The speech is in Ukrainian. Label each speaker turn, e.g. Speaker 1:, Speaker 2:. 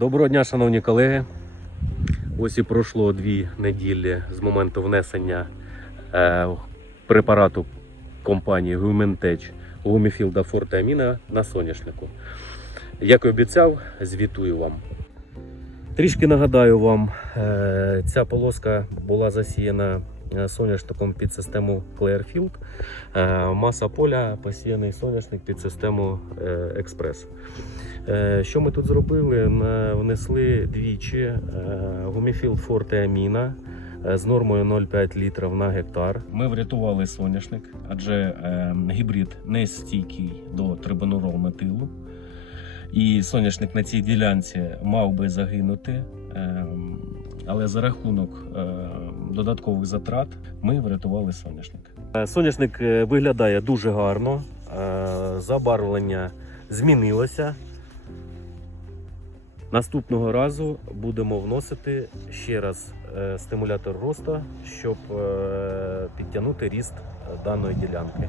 Speaker 1: Доброго дня, шановні колеги. Ось і пройшло дві неділі з моменту внесення е, препарату компанії Гументеч Гуміфілда Форте Аміна на соняшнику. Як і обіцяв, звітую вам. Трішки нагадаю вам, е, ця полоска була засіяна соняшником під систему Clearfield. Е, Маса поля посіяний соняшник під систему е, Експрес. Е, Що ми тут зробили? Внесли двічі гуміфілд Форте Аміна е, з нормою 0,5 літрів на гектар. Ми врятували соняшник, адже е, гібрид не стійкий до трибонурол метилу. І соняшник на цій ділянці мав би загинути. Але за рахунок е, додаткових затрат ми врятували соняшник. Е, Соняшник е, виглядає дуже гарно. Забарвлення змінилося. Наступного разу будемо вносити ще раз стимулятор росту, щоб підтягнути ріст даної ділянки.